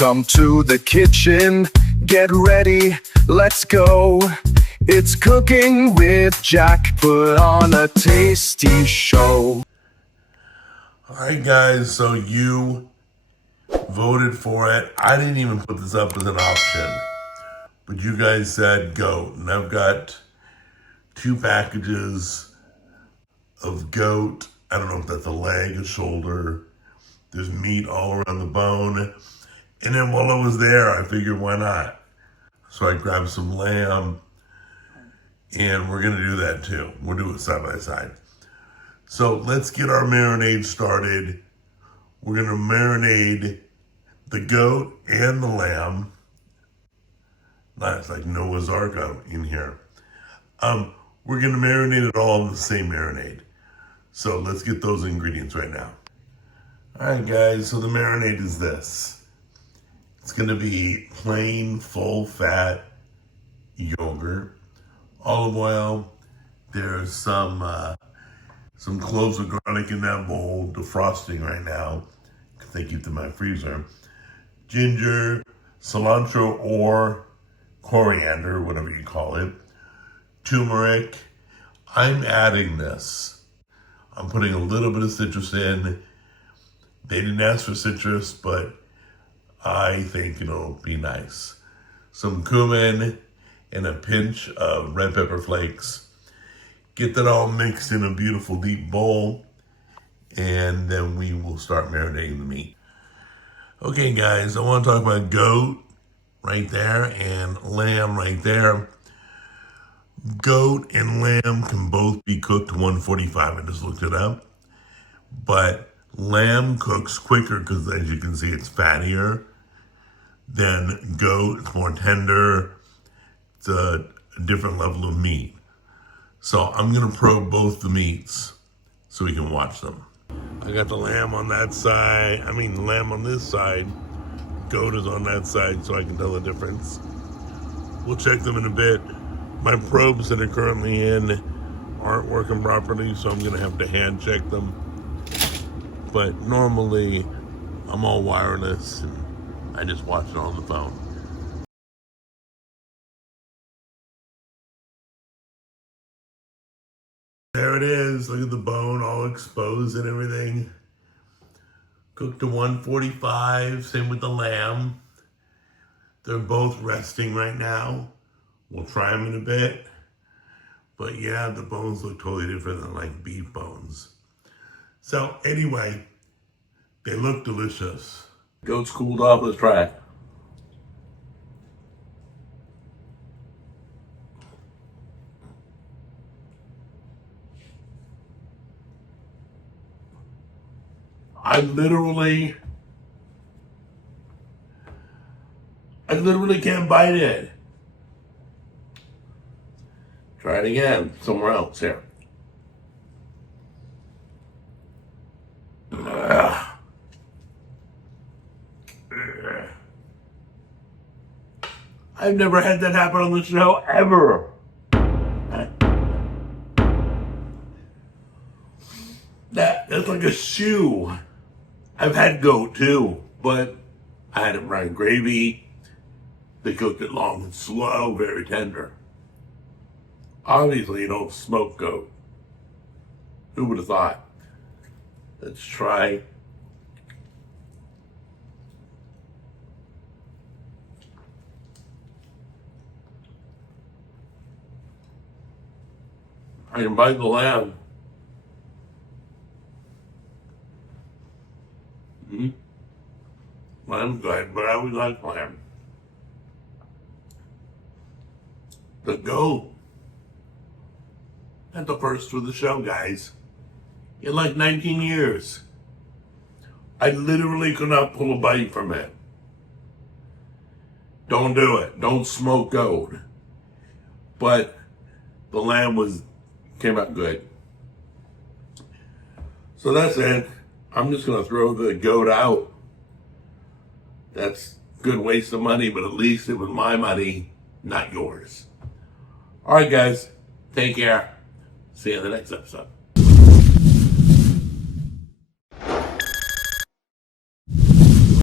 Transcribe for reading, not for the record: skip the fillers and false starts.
Welcome to the kitchen. Get ready, let's go. It's cooking with Jack. Put on a tasty show. Alright guys, so you voted for it. I didn't even put this up as an option, but you guys said goat, and I've got 2 packages of goat. I don't know if that's a leg, a shoulder. There's meat all around the bone. And then while I was there, I figured why not? So I grabbed some lamb, and we're gonna do that too. We'll do it side by side. So let's get our marinade started. We're gonna marinate the goat and the lamb. That's like Noah's Ark out in here. We're gonna marinate it all in the same marinade. So let's get those ingredients right now. All right guys, so the marinade is this. It's gonna be plain full fat yogurt, olive oil. There's some cloves of garlic in that bowl, defrosting right now, because they keep them in my freezer. Ginger, cilantro or coriander, whatever you call it. Turmeric. I'm adding this. I'm putting a little bit of citrus in. They didn't ask for citrus, but I think it'll be nice. Some cumin and a pinch of red pepper flakes. Get that all mixed in a beautiful deep bowl, and then we will start marinating the meat. Okay guys, I want to talk about goat right there and lamb right there. Goat and lamb can both be cooked to 145. I just looked it up. But lamb cooks quicker because, as you can see, it's fattier than goat. It's more tender. It's a different level of meat. So I'm going to probe both the meats so we can watch them. I got the lamb on that side. The lamb on this side. Goat is on that side, so I can tell the difference. We'll check them in a bit. My probes that are currently in aren't working properly, so I'm going to have to hand check them. But normally, I'm all wireless, and I just watch it on the phone. There it is. Look at the bone all exposed and everything. Cooked to 145. Same with the lamb. They're both resting right now. We'll try them in a bit. But yeah, the bones look totally different than like beef bones. So anyway, they look delicious. Goat's cooled off. Let's try it. I literally can't bite it. Try it again, somewhere else here. I've never had that happen on the show, ever. That's like a shoe. I've had goat too, but I had it fried gravy. They cooked it long and slow, very tender. Obviously, you don't smoke goat. Who would have thought? Let's try. I can bite the lamb. Lamb's good, but I always like lamb. The goat. Not the first for the show, guys. In like 19 years. I literally could not pull a bite from it. Don't do it. Don't smoke goat. But the lamb came out good. So that's it. I'm just gonna throw the goat out. That's a good waste of money, but at least it was my money, not yours. All right, guys. Take care. See you in the next episode.